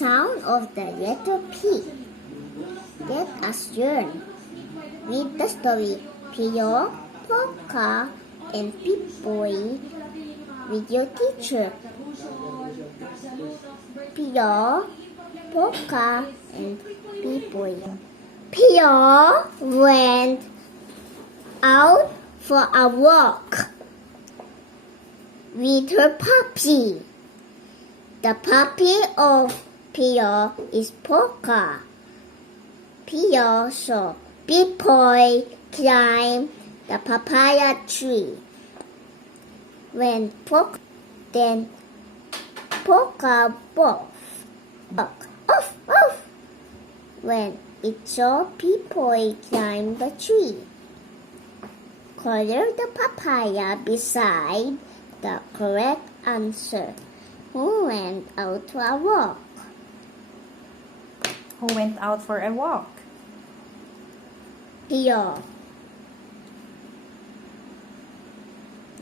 sound of the letter P. Let us learn. Read the story Pio, Polka, and Pip-Boy with your teacher. Pio, Polka, and Pip-Boy. Pio went out for a walk with her puppy. The puppy of Pio is Polka. Pio saw Pip-Boy climb the papaya tree. Then Polka walked off. When it saw Pip-Boy climb the tree, color the papaya beside the correct answer. Who went out to a walk? Who went out for a walk? Pio.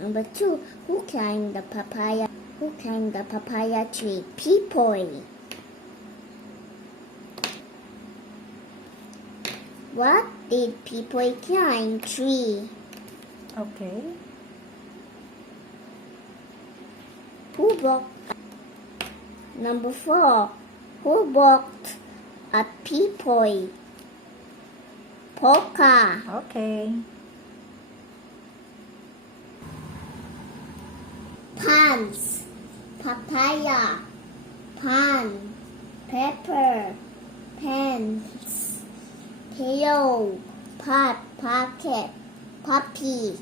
Number 2. Who climbed the papaya? Who climbed the papaya tree? Pip-Boy. What did Pip-Boy climb tree? Okay. Who walked? Number 4. Who walked at Pip-Boy? Polka. Okay. Pants, papaya, pan, pepper, pants, tail, pot, pocket, puppy.